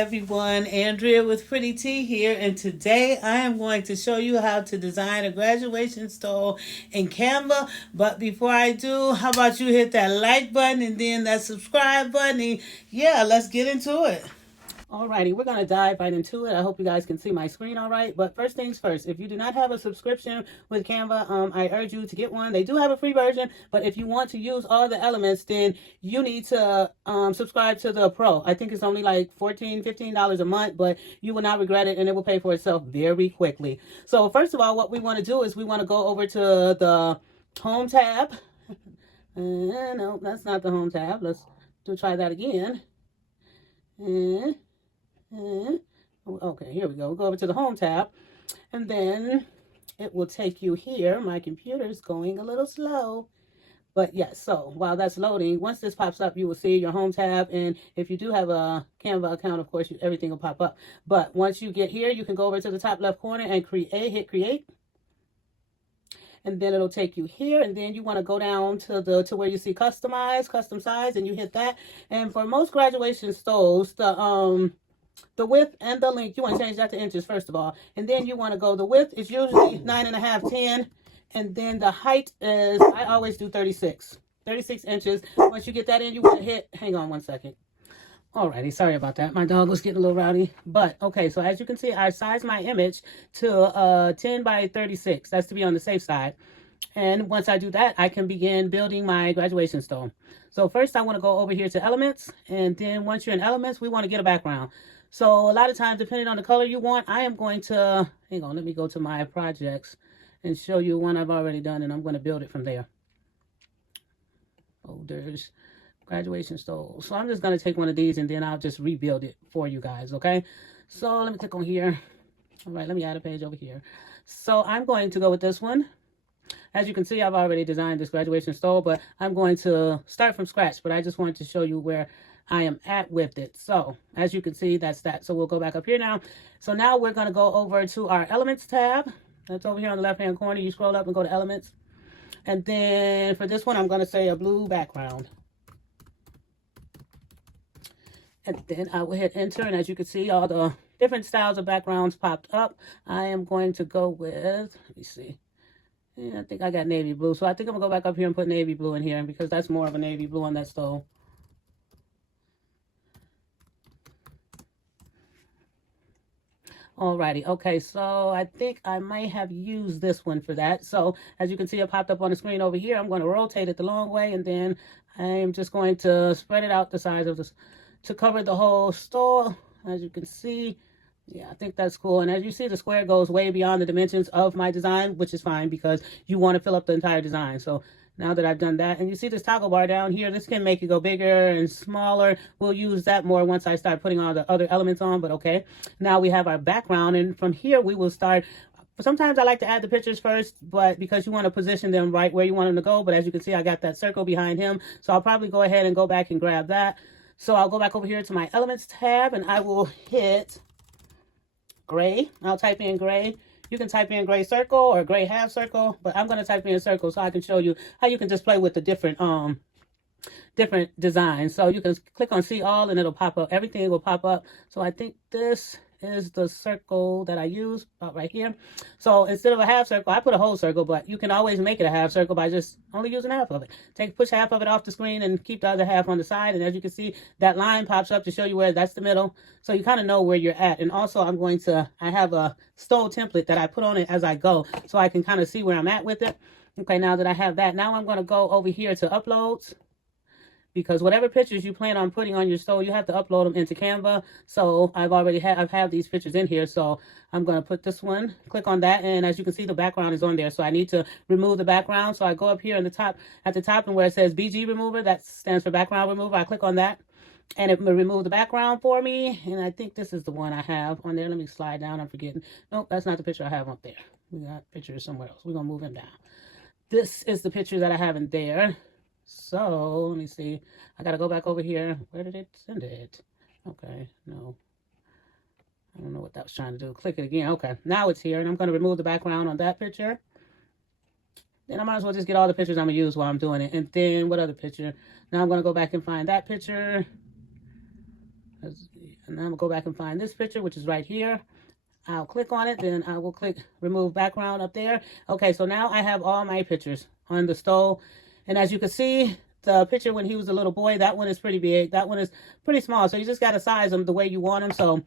everyone, Andrea with Pretty T here, and today I am going to show you how to design a graduation stole in Canva. But before I do, how about you hit that like button and then that subscribe button, and yeah, let's get into it. Alrighty, we're gonna dive right into it. I hope you guys can see my screen all right. But first things first, if you do not have a subscription with Canva, I urge you to get one. They do have a free version, but if you want to use all the elements, then you need to subscribe to the Pro. I think it's only like $14-15 a month, but you will not regret it and it will pay for itself very quickly. So first of all, what we want to do is we want to go over to the Home tab. No, that's not the Home tab. Let's try that again. Okay, here we go. We'll go over to the Home tab, and then it will take you here. My computer's going a little slow, but yes. So while that's loading, once this pops up, you will see your Home tab, and if you do have a Canva account, of course, everything will pop up. But once you get here, you can go over to the top left corner and hit create. And then it'll take you here, and then you want to go down to where you see customize, custom size, and you hit that. And for most graduation stoles, the width and the length, you want to change that to inches first of all, and then you want to go, the width is usually 9.5, 10, and then the height is, I always do 36 inches. Once you get that in, you want to hit, hang on one second. Alrighty, sorry about that. My dog was getting a little rowdy. But, okay, so as you can see, I sized my image to 10 by 36. That's to be on the safe side. And once I do that, I can begin building my graduation stone. So first I want to go over here to elements. And then once you're in elements, we want to get a background. So a lot of times, depending on the color you want, I am going to, hang on, let me go to my projects and show you one I've already done. And I'm going to build it from there. Folders. Graduation stole. So I'm just going to take one of these and then I'll just rebuild it for you guys, okay? So let me click on here. All right, let me add a page over here. So I'm going to go with this one. As you can see, I've already designed this graduation stole, but I'm going to start from scratch, but I just wanted to show you where I am at with it. So as you can see, that's that. So we'll go back up here now. So now we're going to go over to our elements tab. That's over here on the left-hand corner. You scroll up and go to elements. And then for this one, I'm going to say a blue background. And then I will hit enter, and as you can see, all the different styles of backgrounds popped up. I am going to go with, let me see. Yeah, I think I got navy blue. So I think I'm going to go back up here and put navy blue in here because that's more of a navy blue on that stole. Alrighty, okay, so I think I might have used this one for that. So as you can see, it popped up on the screen over here. I'm going to rotate it the long way, and then I'm just going to spread it out the size of this to cover the whole stole. As you can see, yeah, I think that's cool. And as you see, the square goes way beyond the dimensions of my design, which is fine because you want to fill up the entire design. So now that I've done that, and you see this toggle bar down here, this can make it go bigger and smaller. We'll use that more once I start putting all the other elements on, but okay. Now we have our background, and from here we will start. Sometimes I like to add the pictures first, but because you want to position them right where you want them to go. But as you can see, I got that circle behind him. So I'll probably go ahead and go back and grab that. So I'll go back over here to my elements tab, and I will hit gray. I'll type in gray. You can type in gray circle or gray half circle, but I'm going to type in a circle so I can show you how you can just play with the different designs. So you can click on see all and it'll pop up. Everything will pop up. So I think this is the circle that I use about right here. So instead of a half circle, I put a whole circle, but you can always make it a half circle by just only using half of it. Push half of it off the screen and keep the other half on the side. And as you can see, that line pops up to show you where that's the middle. So you kind of know where you're at. And also I have a stole template that I put on it as I go, so I can kind of see where I'm at with it. Okay, now that I have that, now I'm going to go over here to uploads. Because whatever pictures you plan on putting on your stole, you have to upload them into Canva. So I've have these pictures in here. So I'm going to put this one, click on that. And as you can see, the background is on there. So I need to remove the background. So I go up here at the top and where it says BG remover, that stands for background remover. I click on that and it will remove the background for me. And I think this is the one I have on there. Let me slide down. I'm forgetting. Nope, that's not the picture I have up there. We got pictures somewhere else. We're going to move him down. This is the picture that I have in there. So let me see. I got to go back over here. Where did it send it? Okay, no. I don't know what that was trying to do. Click it again. Okay, now it's here. And I'm going to remove the background on that picture. Then I might as well just get all the pictures I'm going to use while I'm doing it. And then what other picture? Now I'm going to go back and find that picture. And then I'm gonna go back and find this picture, which is right here. I'll click on it, then I will click remove background up there. Okay, so now I have all my pictures on the stove. And as you can see, the picture when he was a little boy, that one is pretty big. That one is pretty small. So you just got to size them the way you want them. So,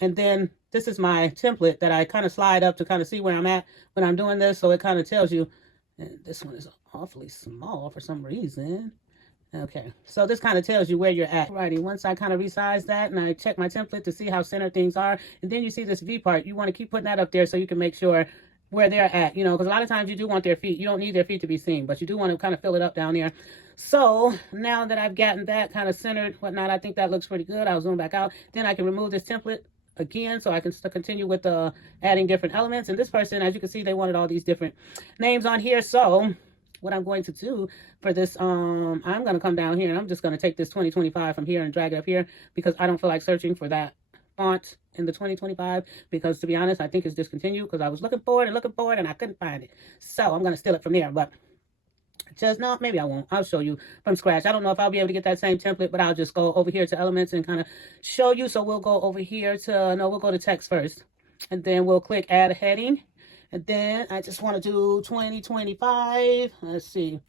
and then this is my template that I kind of slide up to kind of see where I'm at when I'm doing this. So it kind of tells you, and this one is awfully small for some reason. Okay, so this kind of tells you where you're at. Alrighty, once I kind of resize that and I check my template to see how centered things are, and then you see this V part, you want to keep putting that up there so you can make sure where they're at, you know, because a lot of times you do want their feet. You don't need their feet to be seen, but you do want to kind of fill it up down there. So now that I've gotten that kind of centered, whatnot, I think that looks pretty good. I'll zoom back out. Then I can remove this template again so I can continue with adding different elements. And this person, as you can see, they wanted all these different names on here. So what I'm going to do for this, I'm going to come down here and I'm just going to take this 2025 from here and drag it up here because I don't feel like searching for that font in the 2025 because, to be honest, I think it's discontinued because I was looking for it and I couldn't find it. So I'm going to steal it from there, but just not, maybe I won't. I'll show you from scratch. I don't know if I'll be able to get that same template, but I'll just go over here to elements and kind of show you. So we'll go over here to, no, we'll go to text first and then we'll click add a heading. And then I just want to do 2025. Let's see.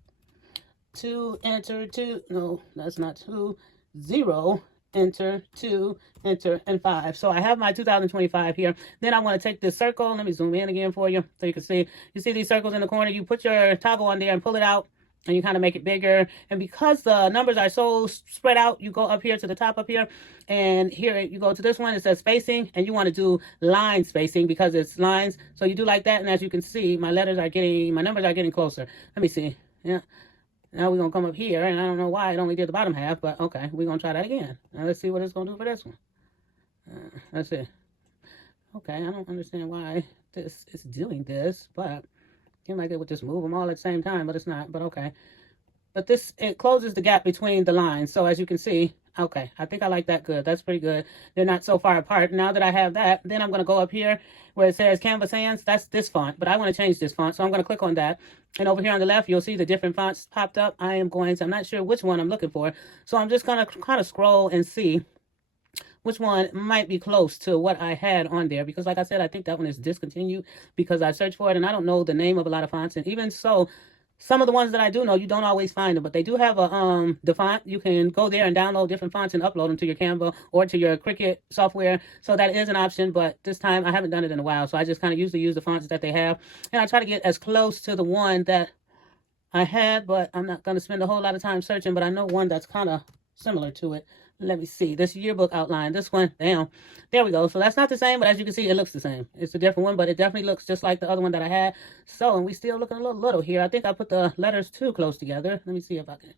2, enter, 2. No, that's not 2. 0, enter, 2, enter, and 5. So I have my 2025 here. Then I want to take this circle. Let me zoom in again for you so you can see. You see these circles in the corner. You put your toggle on there and pull it out. And you kind of make it bigger. And because the numbers are so spread out, you go up here to the top up here. And here you go to this one. It says spacing. And you want to do line spacing because it's lines. So you do like that. And as you can see, my numbers are getting closer. Let me see. Yeah. Now we're going to come up here. And I don't know why it only did the bottom half. But okay, we're going to try that again. Now let's see what it's going to do for this one. Let's see. Okay, I don't understand why this is doing this. But seems like it would just move them all at the same time, but it's not, but okay. But this, it closes the gap between the lines. So as you can see, okay, I think I like that good. That's pretty good. They're not so far apart. Now that I have that, then I'm going to go up here where it says Canvas Sans. That's this font, but I want to change this font. So I'm going to click on that. And over here on the left, you'll see the different fonts popped up. I'm not sure which one I'm looking for. So I'm just going to kind of scroll and see which one might be close to what I had on there. Because like I said, I think that one is discontinued because I searched for it and I don't know the name of a lot of fonts. And even so, some of the ones that I do know, you don't always find them. But they do have the font. You can go there and download different fonts and upload them to your Canva or to your Cricut software. So that is an option. But this time, I haven't done it in a while. So I just kind of usually use the fonts that they have. And I try to get as close to the one that I had. But I'm not going to spend a whole lot of time searching. But I know one that's kind of similar to it. Let me see. This yearbook outline. This one. Damn. There we go. So that's not the same, but as you can see, it looks the same. It's a different one, but it definitely looks just like the other one that I had. So, and we still looking a little here. I think I put the letters too close together. Let me see if I can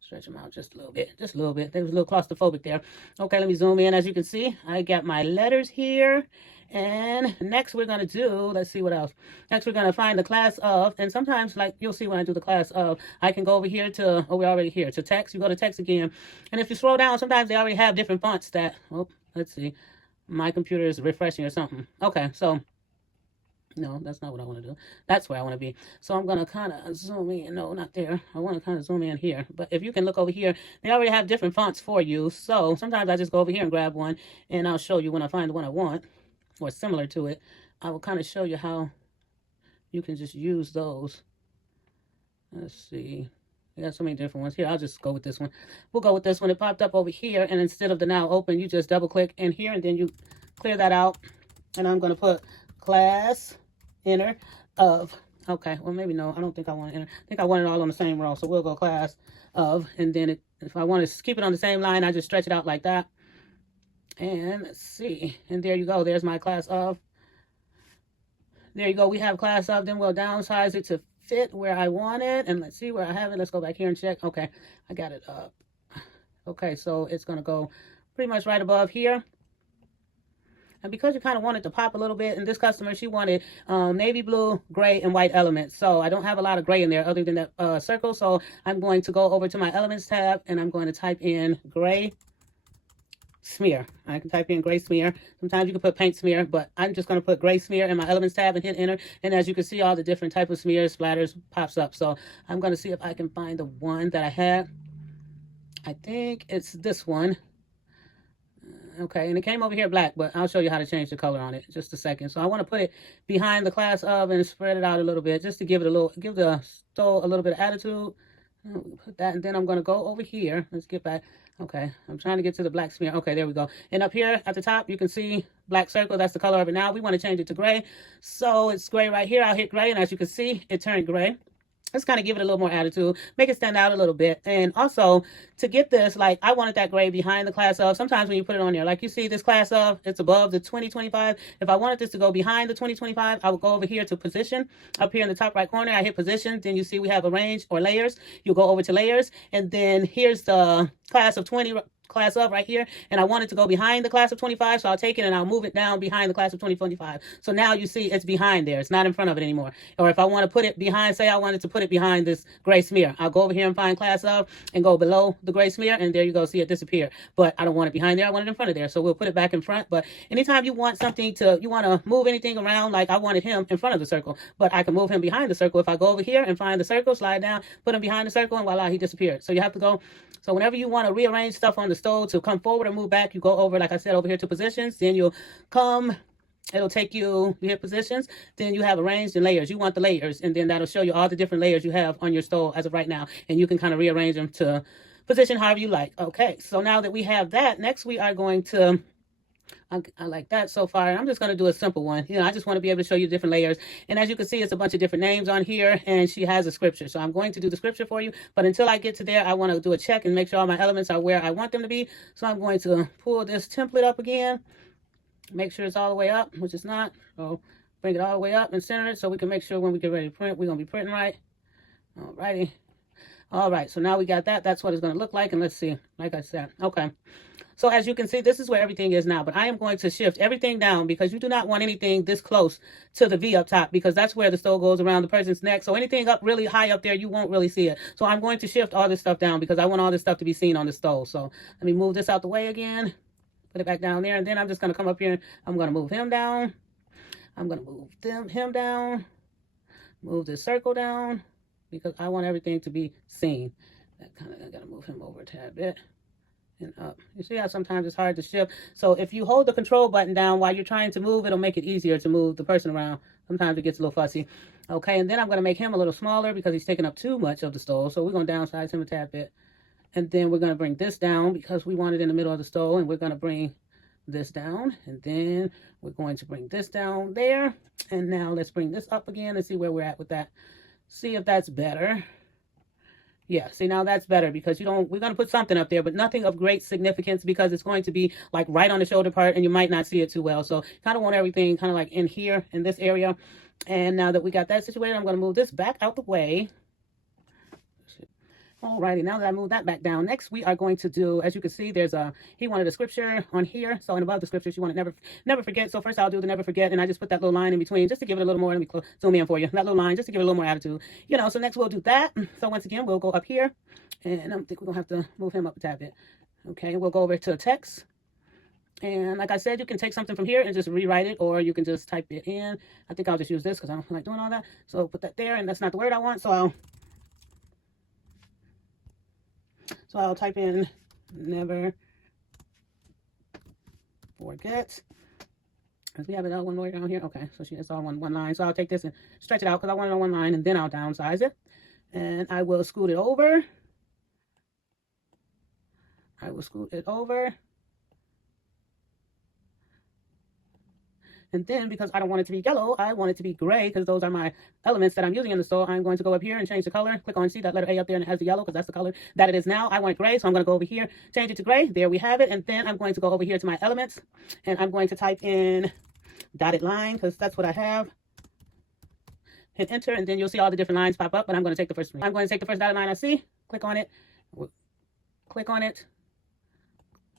stretch them out just a little bit. Just a little bit. They was a little claustrophobic there. Okay, let me zoom in. As you can see, I got my letters here. And next we're going to do, let's see what else. Next we're going to find the class of, and sometimes like you'll see when I do the class of, I can go over here to, oh, we're already here, to text. You go to text again. And if you scroll down, sometimes they already have different fonts that, oh, let's see. My computer is refreshing or something. Okay, so, no, that's not what I want to do. That's where I want to be. So I'm going to kind of zoom in. No, not there. I want to kind of zoom in here. But if you can look over here, they already have different fonts for you. So sometimes I just go over here and grab one, and I'll show you when I find the one I want, or similar to it. I will kind of show you how you can just use those. Let's see. We got so many different ones here. I'll just go with this one. We'll go with this one. It popped up over here, and instead of the now open, you just double click in here, and then you clear that out. And I'm going to put class inner of, okay, well maybe no, I don't think I want to enter. I think I want it all on the same row. So we'll go class of, and then if I want to keep it on the same line, I just stretch it out like that. And let's see. And there you go. There's my class of. There you go. We have class of. Then we'll downsize it to fit where I want it. And let's see where I have it. Let's go back here and check. Okay. I got it up. Okay. So it's going to go pretty much right above here. And because you kind of want it to pop a little bit, and this customer, she wanted navy blue, gray, and white elements. So I don't have a lot of gray in there other than that circle. So I'm going to go over to my elements tab, and I'm going to type in gray smear. I can type in gray smear. Sometimes you can put paint smear, but I'm just going to put gray smear in my elements tab and hit enter. And as you can see, all the different type of smears, splatters pops up. So I'm going to see if I can find the one that I had. I think it's this one. Okay, and it came over here black, but I'll show you how to change the color on it in just a second. So I want to put it behind the class of and spread it out a little bit just to give it a little, give the stole a little bit of attitude. Put that, and then I'm going to go over here. Let's get back. Okay, I'm trying to get to the black smear. Okay, there we go. And up here at the top, you can see black circle. That's the color of it now. We want to change it to gray. So it's gray right here. I'll hit gray, and as you can see, it turned gray. Let's kind of give it a little more attitude, make it stand out a little bit. And also, to get this, like, I wanted that gray behind the class of. Sometimes when you put it on there, like you see this class of, it's above the 2025. If I wanted this to go behind the 2025, I would go over here to position. Up here in the top right corner, I hit position. Then you see we have arrange or layers. You'll go over to layers. And then here's the class of 20 class of right here, and I want it to go behind the class of 25, so I'll take it and I'll move it down behind the class of 2025. So now you see it's behind there. It's not in front of it anymore. Or if I want to put it behind, say I wanted to put it behind this gray smear, I'll go over here and find class of and go below the gray smear, and there you go, see it disappear. But I don't want it behind there, I want it in front of there. So we'll put it back in front. But anytime you want something to, you want to move anything around, like I wanted him in front of the circle, but I can move him behind the circle. If I go over here and find the circle, slide down, put him behind the circle, and voila, he disappeared. So you have to go. So whenever you want to rearrange stuff on the stove to come forward or move back, you go over, like I said, over here to positions. Then you'll come, it'll take you, hit positions. Then you have arranged and layers. You want the layers, and then that'll show you all the different layers you have on your stove as of right now. And you can kind of rearrange them to position however you like. Okay, so now that we have that, next we are going to, I like that so far. I'm just going to do a simple one. You know, I just want to be able to show you different layers. And as you can see, it's a bunch of different names on here, and she has a scripture. So I'm going to do the scripture for you. But until I get to there, I want to do a check and make sure all my elements are where I want them to be. So I'm going to pull this template up again. Make sure it's all the way up, which it's not. So bring it all the way up and center it so we can make sure when we get ready to print, we're going to be printing right. All righty. All right, so now we got that. That's what it's going to look like. And let's see, like I said, okay. So as you can see, this is where everything is now, but I am going to shift everything down because you do not want anything this close to the V up top, because that's where the stove goes around the person's neck. So anything up really high up there, you won't really see it. So I'm going to shift all this stuff down because I want all this stuff to be seen on the stove. So let me move this out the way again, put it back down there. And then I'm just going to come up here and I'm going to move him down. I'm going to move him down, move this circle down because I want everything to be seen. That kind of, I got to move him over a tad bit. And up. You see how sometimes it's hard to shift. So if you hold the control button down while you're trying to move, it'll make it easier to move the person around. Sometimes it gets a little fussy. Okay, and then I'm going to make him a little smaller because he's taking up too much of the stove. So we're going to downsize him a tad bit. And then we're going to bring this down because we want it in the middle of the stove. And we're going to bring this down. And then we're going to bring this down there. And now let's bring this up again and see where we're at with that. See if that's better. Yeah, see, now that's better because we're going to put something up there, but nothing of great significance because it's going to be like right on the shoulder part and you might not see it too well. So kind of want everything kind of like in here, in this area. And now that we got that situated, I'm going to move this back out the way. Alrighty, now that I moved that back down, next we are going to do, as you can see, there's he wanted a scripture on here. So, and above the scriptures, you want to never forget. So first I'll do the never forget, and I just put that little line in between just to give it a little more. Let me zoom in for you. That little line, just to give it a little more attitude. You know, so next we'll do that. So once again, we'll go up here, and I think we're going to have to move him up a tad bit. Okay, we'll go over to text. And like I said, you can take something from here and just rewrite it, or you can just type it in. I think I'll just use this because I don't like doing all that. So put that there, and that's not the word I want, so I'll type in never forget. Because we have it all one way down here. Okay, so it's all one line. So I'll take this and stretch it out because I want it on one line, and then I'll downsize it. And I will scoot it over. And then, because I don't want it to be yellow, I want it to be gray, because those are my elements that I'm using in the stove. I'm going to go up here and change the color. Click on, see that letter A up there, and it has the yellow, because that's the color that it is now. I want it gray, so I'm going to go over here, change it to gray. There we have it. And then I'm going to go over here to my elements, and I'm going to type in dotted line, because that's what I have. Hit enter, and then you'll see all the different lines pop up, but I'm going to take the first one. I'm going to take the first dotted line I see, click on it,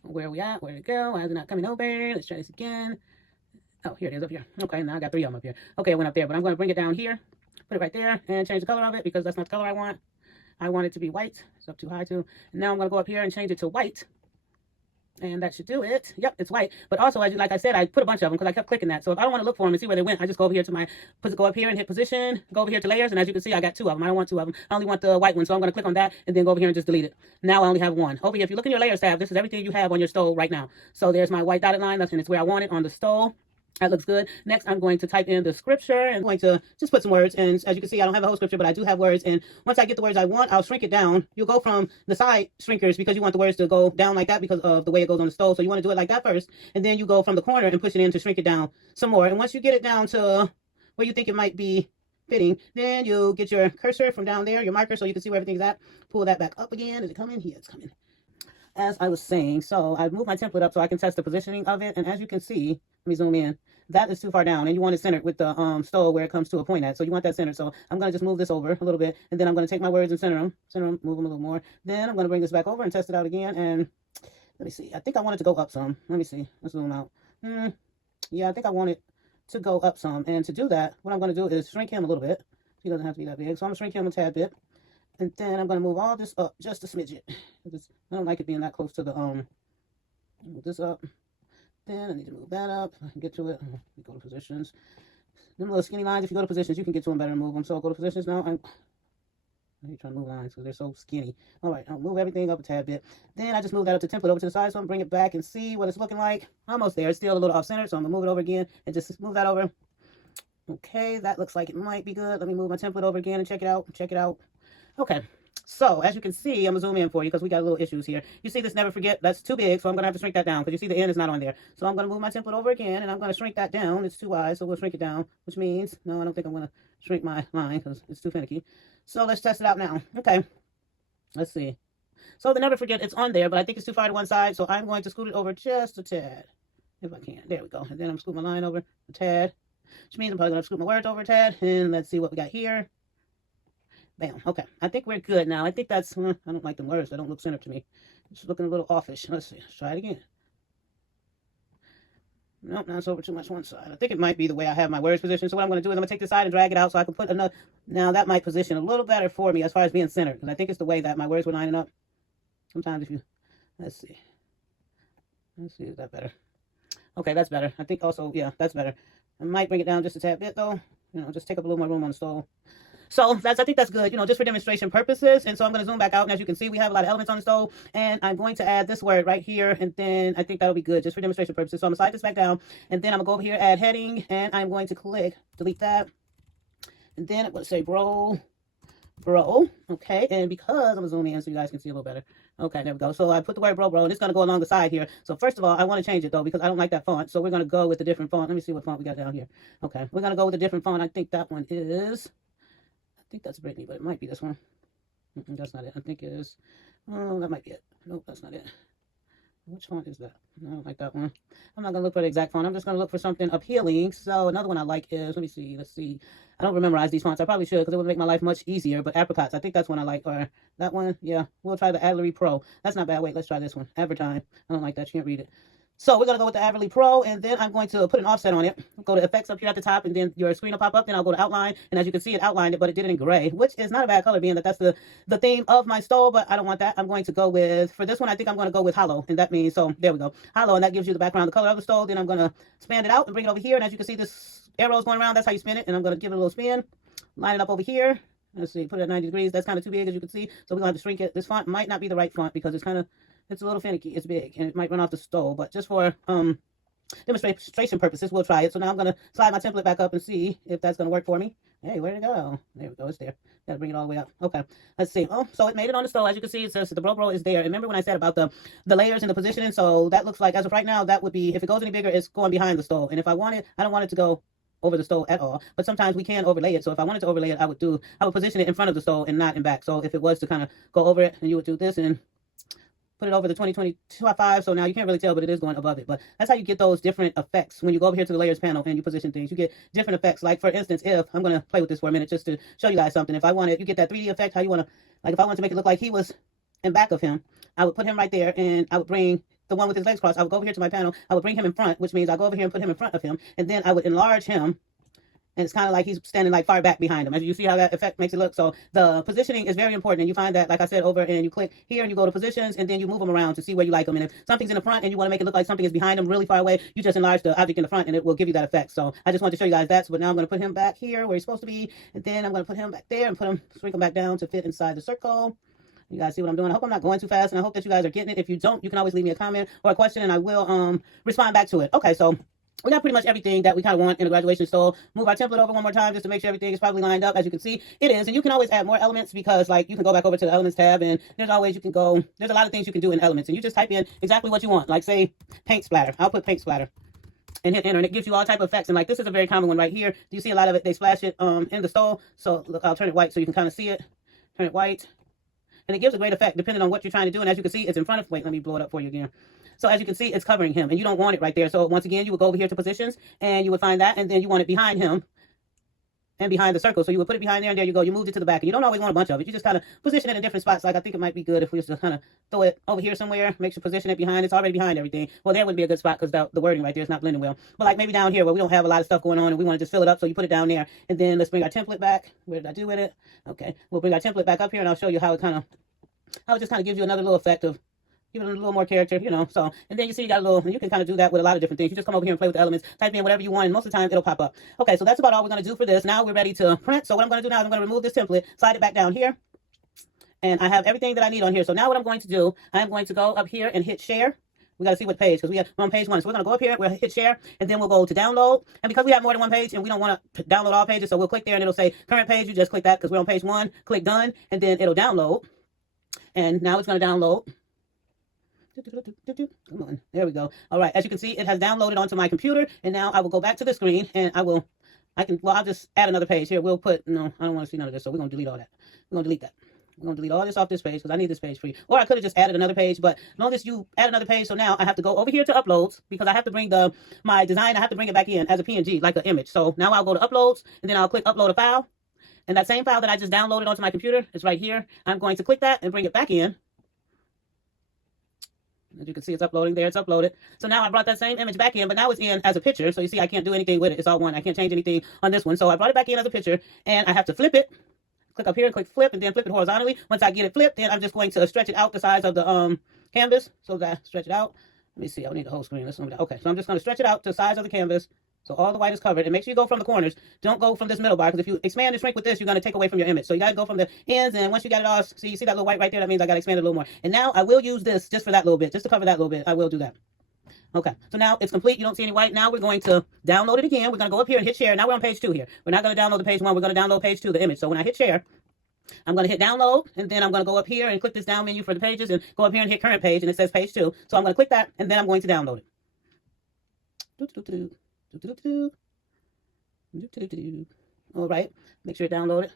Where are we at? Where did it go? Why is it not coming over? Let's try this again. Oh, here it is up here. Okay, now I got 3 of them up here. Okay, it went up there, but I'm going to bring it down here, put it right there, and change the color of it because that's not the color I want. I want it to be white. It's up too high too. And now I'm going to go up here and change it to white. And that should do it. Yep, it's white. But also, like I said, I put a bunch of them because I kept clicking that. So if I don't want to look for them and see where they went, I just go over here to go up here and hit position, go over here to layers. And as you can see, I got 2 of them. I don't want 2 of them. I only want the white one. So I'm going to click on that and then go over here and just delete it. Now I only have 1. Over here, if you look in your layers tab, this is everything you have on your stove right now. So there's my white dotted line. And it's where I want it on the stove. That looks good. Next, I'm going to type in the scripture and I'm going to just put some words. And as you can see, I don't have a whole scripture, but I do have words. And once I get the words I want, I'll shrink it down. You'll go from the side shrinkers because you want the words to go down like that because of the way it goes on the stove. So you want to do it like that first. And then you go from the corner and push it in to shrink it down some more. And once you get it down to where you think it might be fitting, then you get your cursor from down there, your marker, so you can see where everything's at. Pull that back up again. Is it coming? Yeah, it's coming. As I was saying, so I've moved my template up so I can test the positioning of it. And as you can see, let me zoom in. That is too far down, and you want it centered with the stove where it comes to a point at. So you want that centered. So I'm going to just move this over a little bit, and then I'm going to take my words and center them, move them a little more. Then I'm going to bring this back over and test it out again. And let me see. I think I want it to go up some. Let me see. Let's zoom out. Yeah, I think I want it to go up some. And to do that, what I'm going to do is shrink him a little bit. He doesn't have to be that big. So I'm going to shrink him a tad bit. And then I'm going to move all this up just a smidget. I don't like it being that close to the, move this up. Then I need to move that up. I can get to it. Go to positions. Them little skinny lines, if you go to positions, you can get to them better and move them. So I'll go to positions now. I hate trying to move lines because they're so skinny. All right, I'll move everything up a tad bit. Then I just move that up to template over to the side. So I'm going to bring it back and see what it's looking like. Almost there. It's still a little off-center. So I'm going to move it over again and just move that over. Okay, that looks like it might be good. Let me move my template over again and check it out. Check it out. Okay. So, as you can see, I'm going to zoom in for you because we got little issues here. You see this never forget? That's too big, so I'm going to have to shrink that down because you see the end is not on there. So, I'm going to move my template over again, and I'm going to shrink that down. It's too wide, so we'll shrink it down, which means, no, I don't think I'm going to shrink my line because it's too finicky. So, let's test it out now. Okay. Let's see. So, the never forget, it's on there, but I think it's too far to one side, so I'm going to scoot it over just a tad, if I can. There we go. And then I'm scooting my line over a tad, which means I'm probably going to scoot my words over a tad, and let's see what we got here. Bam. Okay. I think we're good now. I think that's, I don't like the words. They don't look centered to me. It's looking a little offish. Let's see. Let's try it again. Nope, now it's over too much one side. I think it might be the way I have my words positioned. So what I'm going to do is I'm going to take this side and drag it out so I can put another. Now that might position a little better for me as far as being centered. Because I think it's the way that my words were lining up. Sometimes if you, let's see. Let's see, is that better? Okay, that's better. I think also, yeah, that's better. I might bring it down just a tad bit though. You know, just take up a little more room on the stove. So I think that's good, you know, just for demonstration purposes. And so I'm going to zoom back out. And as you can see, we have a lot of elements on the stove. And I'm going to add this word right here. And then I think that'll be good just for demonstration purposes. So I'm going to slide this back down. And then I'm going to go over here, add heading. And I'm going to click, delete that. And then I'm going to say bro. Okay. And because I'm going to zoom in so you guys can see a little better. Okay, there we go. So I put the word bro, and it's going to go along the side here. So first of all, I want to change it though, because I don't like that font. So we're going to go with a different font. Let me see what font we got down here. Okay. We're going to go with a different font. I think that one is... I think that's Brittany, but it might be this one. That's not it. I think it is. Oh, that might be it. Nope, that's not it. Which font is that? I don't like that one. I'm not going to look for the exact font. I'm just going to look for something appealing. So another one I like is, let me see. Let's see. I don't memorize these fonts. I probably should because it would make my life much easier. But apricots, I think that's one I like. Or that one, yeah. We'll try the Adlery Pro. That's not bad. Wait, let's try this one. Advertime. I don't like that. You can't read it. So we're going to go with the Adlery Pro, and then I'm going to put an offset on it. Go to effects up here at the top, and then your screen will pop up. Then I'll go to outline, and as you can see, it outlined it, but it did it in gray, which is not a bad color, being that that's the theme of my stove, but I don't want that. I'm going to go with, for this one, I think I'm going to go with hollow, and that means, so there we go, hollow, and that gives you the background, the color of the stove. Then I'm going to span it out and bring it over here, and as you can see, this arrow is going around. That's how you spin it, and I'm going to give it a little spin, line it up over here. Let's see, put it at 90 degrees. That's kind of too big, as you can see, so we're going to have to shrink it. This font might not be the right font because it's kind of, it's a little finicky. It's big, and it might run off the stove, but just for demonstration purposes, we'll try it. So now I'm going to slide my template back up and see if that's going to work for me. Hey, where'd it go? There we go. It's there. Got to bring it all the way up. Okay. Let's see. Oh, so it made it on the stove. As you can see, it says the bro is there. And remember when I said about the layers and the positioning? So that looks like, as of right now, that would be, if it goes any bigger, it's going behind the stove. And if I want it, I don't want it to go over the stove at all. But sometimes we can overlay it. So if I wanted to overlay it, I would position it in front of the stove and not in back. So if it was to kind of go over it, and you would do this and put it over the 2025, so now you can't really tell, but it is going above it. But that's how you get those different effects. When you go over here to the layers panel and you position things, you get different effects. Like, for instance, if I'm going to play with this for a minute just to show you guys something. If I wanted, you get that 3D effect, how you want to, like if I wanted to make it look like he was in back of him, I would put him right there, and I would bring the one with his legs crossed. I would go over here to my panel. I would bring him in front, which means I go over here and put him in front of him, and then I would enlarge him And it's kind of like he's standing like far back behind him. As you see how that effect makes it look. So the positioning is very important. And you find that, like I said, over and you click here and you go to positions and then you move them around to see where you like them. And if something's in the front and you want to make it look like something is behind them really far away, you just enlarge the object in the front and it will give you that effect. So I just wanted to show you guys that. So but now I'm going to put him back here where he's supposed to be. And then I'm going to put him back there and shrink him back down to fit inside the circle. You guys see what I'm doing? I hope I'm not going too fast and I hope that you guys are getting it. If you don't, you can always leave me a comment or a question and I will respond back to it. Okay, so we got pretty much everything that we kind of want in a graduation stole. Move our template over one more time just to make sure everything is probably lined up. As you can see, it is. And you can always add more elements because like you can go back over to the elements tab and there's a lot of things you can do in elements. And you just type in exactly what you want. Like say paint splatter. I'll put paint splatter and hit enter and it gives you all type of effects. And like this is a very common one right here. You see a lot of it, they splash it in the stole. So look, I'll turn it white so you can kind of see it. Turn it white. And it gives a great effect depending on what you're trying to do. And as you can see, it's in front of, wait, let me blow it up for you again. So as you can see, it's covering him and you don't want it right there. So once again, you would go over here to positions and you would find that. And then you want it behind him and behind the circle. So you would put it behind there and there you go. You moved it to the back and you don't always want a bunch of it. You just kind of position it in different spots. Like I think it might be good if we just kind of throw it over here somewhere, make sure position it behind. It's already behind everything. Well, there would be a good spot because the wording right there is not blending well. But like maybe down here where we don't have a lot of stuff going on and we want to just fill it up. So you put it down there and then let's bring our template back. Where did I do with it? Okay. We'll bring our template back up here and I'll show you how it just kind of gives you another little effect of giving it a little more character, you know. So, and then you see you got a little, and you can kind of do that with a lot of different things. You just come over here and play with the elements, type in whatever you want, and most of the time it'll pop up. Okay, so that's about all we're going to do for this. Now we're ready to print. So what I'm going to do now is I'm going to remove this template, slide it back down here, and I have everything that I need on here. So now what I'm going to do, I'm going to go up here and hit share. We got to see what page, because we're on page 1. So we're going to go up here, we'll hit share, and then we'll go to download. And because we have more than one page, and we don't want to download all pages, so we'll click there, and it'll say current page. You just click that, because we're on page 1. Click done, and then it'll download. And now it's going to download. Come on. There we go. All right. As you can see, it has downloaded onto my computer. And now I will go back to the screen and I'll just add another page here. We'll put, no, I don't want to see none of this. So we're going to delete all that. We're going to delete that. We're going to delete all this off this page because I need this page free. Or I could have just added another page, but as long as you add another page, so now I have to go over here to uploads because I have to bring my design, I have to bring it back in as a PNG, like an image. So now I'll go to uploads and then I'll click upload a file. And that same file that I just downloaded onto my computer is right here. I'm going to click that and bring it back in. As you can see, it's uploading there. It's uploaded. So now I brought that same image back in, but now it's in as a picture. So you see, I can't do anything with it. It's all one. I can't change anything on this one. So I brought it back in as a picture, and I have to flip it. Click up here and click flip, and then flip it horizontally. Once I get it flipped, then I'm just going to stretch it out the size of the canvas. So that I stretch it out. Let me see. I need the whole screen. Okay, so I'm just going to stretch it out to the size of the canvas. So all the white is covered. And make sure you go from the corners. Don't go from this middle bar, because if you expand and shrink with this, you're going to take away from your image. So you got to go from the ends, and once you got it all, see, you see that little white right there? That means I got to expand it a little more. And now I will use this just for that little bit, just to cover that little bit. I will do that. Okay, so now it's complete. You don't see any white. Now we're going to download it again. We're going to go up here and hit share. Now we're on page 2 here. We're not going to download the page 1. We're going to download page 2, the image. So when I hit share, I'm going to hit download, and then I'm going to go up here and click this down menu for the pages and go up here and hit current page, and it says page 2. So I'm going to click that, and then I'm going to download it. All right, make sure it downloaded.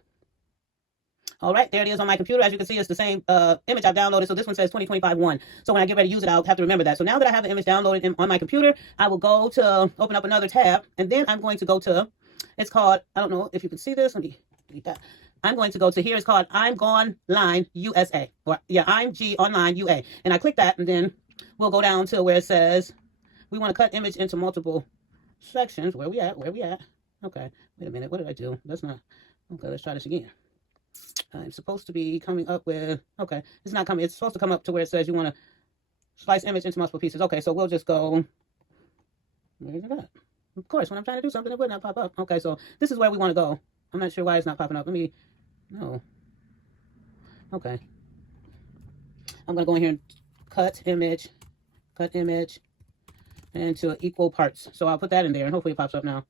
All right, there it is on my computer. As you can see, it's the same image I've downloaded. So this one says 2025-1. So when I get ready to use it, I'll have to remember that. So now that I have the image downloaded on my computer, I will go to open up another tab, and then I'm going to go to, it's called, I don't know if you can see this. Let me delete that. I'm going to go to here. It's called I'm Gone Line USA. Or yeah, I'm G Online UA. And I click that, and then we'll go down to where it says we want to cut image into multiple sections. Where we at? Okay, wait a minute. What did I do? That's not. Okay, let's try this again. I'm supposed to be coming up with. Okay, it's not coming. It's supposed to come up to where it says you want to slice image into multiple pieces. Okay, so we'll just go. Where is it at? Of course, when I'm trying to do something, it would not pop up. Okay, so this is where we want to go. I'm not sure why it's not popping up. No. Okay. I'm going to go in here and cut image into equal parts. So I'll put that in there, and hopefully it pops up now.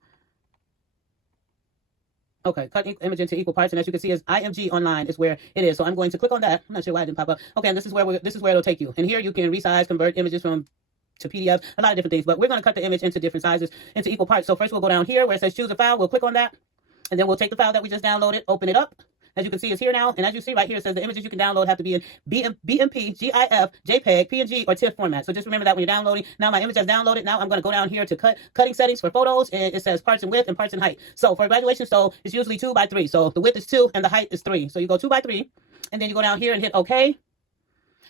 Okay, cut image into equal parts, and as you can see, is IMG Online is where it is. So I'm going to click on that. I'm not sure why it didn't pop up. Okay, and this is where it'll take you. And here you can resize, convert images to PDFs, a lot of different things. But we're going to cut the image into different sizes, into equal parts. So first we'll go down here where it says choose a file. We'll click on that, and then we'll take the file that we just downloaded, open it up. As you can see, it's here now. And as you see right here, it says the images you can download have to be in BMP, GIF, JPEG, PNG, or TIFF format. So just remember that when you're downloading. Now my image has downloaded. Now I'm going to go down here to cutting settings for photos. And it says parts and width and parts and height. So for a graduation stole, it's usually 2 by 3. So the width is 2 and the height is 3. So you go 2 by 3. And then you go down here and hit OK.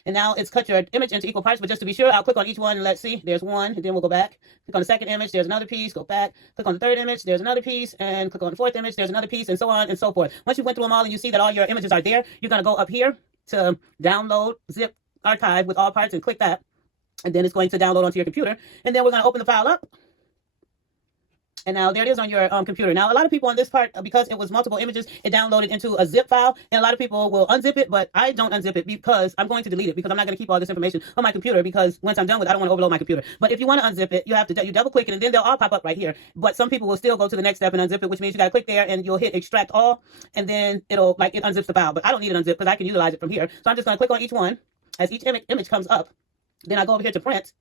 And now it's cut your image into equal parts, but just to be sure, I'll click on each one and let's see. There's one, and then we'll go back. Click on the second image, there's another piece, go back. Click on the third image, there's another piece, and click on the fourth image, there's another piece, and so on and so forth. Once you went through them all and you see that all your images are there, you're gonna go up here to download, zip, archive with all parts and click that. And then it's going to download onto your computer. And then we're gonna open the file up. And now there it is on your computer. Now, a lot of people on this part, because it was multiple images, it downloaded into a zip file. And a lot of people will unzip it, but I don't unzip it because I'm going to delete it because I'm not going to keep all this information on my computer because once I'm done with it, I don't want to overload my computer. But if you want to unzip it, you have to, you double click it and then they'll all pop up right here. But some people will still go to the next step and unzip it, which means you got to click there and you'll hit extract all. And then it'll, like, it unzips the file. But I don't need it unzip because I can utilize it from here. So I'm just going to click on each one as each image comes up. Then I go over here to print.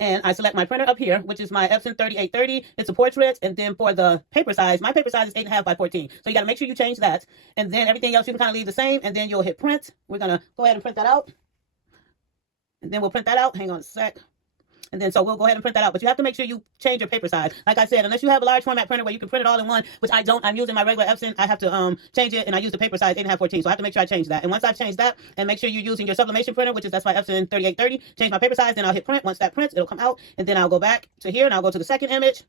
And I select my printer up here, which is my Epson 3830. It's a portrait. And then for the paper size, my paper size is 8.5 by 14. So you got to make sure you change that. And then everything else you can kind of leave the same. And then you'll hit print. We're going to go ahead and print that out. And then we'll print that out. Hang on a sec. And then so we'll go ahead and print that out. But you have to make sure you change your paper size. Like I said, unless you have a large format printer where you can print it all in one, which I don't. I'm using my regular Epson. I have to change it, and I use the paper size 8.5 14. So I have to make sure I change that. And once I've changed that, and make sure you're using your sublimation printer, which is that's my Epson 3830. Change my paper size, then I'll hit print. Once that prints, it'll come out, and then I'll go back to here, and I'll go to the second image.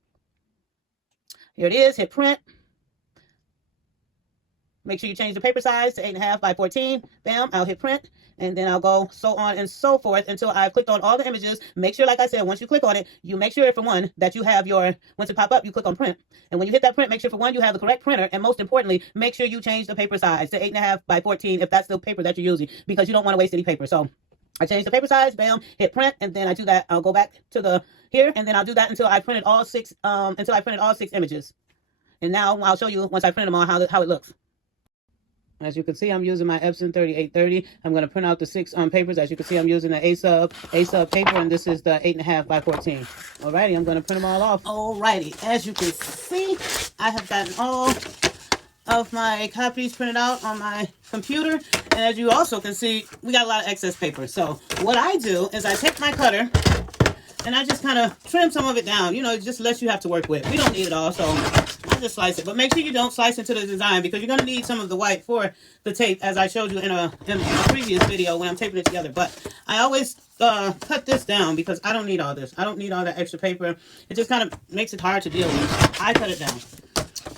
Here it is. Hit print. Make sure you change the paper size to 8.5 by 14. Bam, I'll hit print. And then I'll go so on and so forth until I've clicked on all the images. Make sure, like I said, once you click on it, you make sure for one that you have your, once it pop up, you click on print. And when you hit that print, make sure for one, you have the correct printer. And most importantly, make sure you change the paper size to 8.5 by 14 if that's the paper that you're using, because you don't want to waste any paper. So I change the paper size, bam, hit print, and then I do that. I'll go back to the here, and then I'll do that until I printed all six images. And now I'll show you once I print them all how it looks. As you can see, I'm using my Epson 3830. I'm going to print out the 6 papers. As you can see, I'm using the A-sub paper, and this is the 8.5 by 14. Alrighty, I'm going to print them all off. Alrighty, as you can see, I have gotten all of my copies printed out on my computer. And as you also can see, we got a lot of excess paper. So what I do is I take my cutter, and I just kind of trim some of it down. You know, just less you have to work with. We don't need it all, so I just slice it. But make sure you don't slice into the design because you're going to need some of the white for the tape, as I showed you in a previous video when I'm taping it together. But I always cut this down because I don't need all this. I don't need all that extra paper. It just kind of makes it hard to deal with. I cut it down.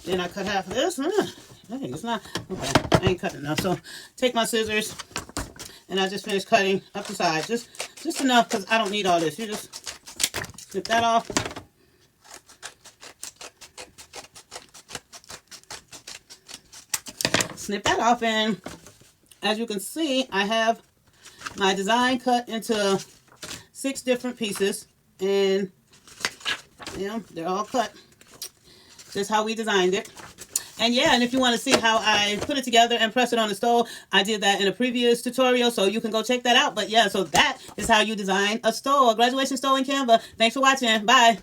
Then I cut half of this. Hey, it's not, okay, I ain't cutting enough. So take my scissors, and I just finished cutting up the side. Just enough because I don't need all this. You just snip that off. Snip that off, and as you can see, I have my design cut into 6 different pieces, and yeah, they're all cut. That's how we designed it. And yeah, and if you want to see how I put it together and press it on the stove, I did that in a previous tutorial, so you can go check that out. But yeah, so that is how you design a stove, a graduation stove in Canva. Thanks for watching. Bye.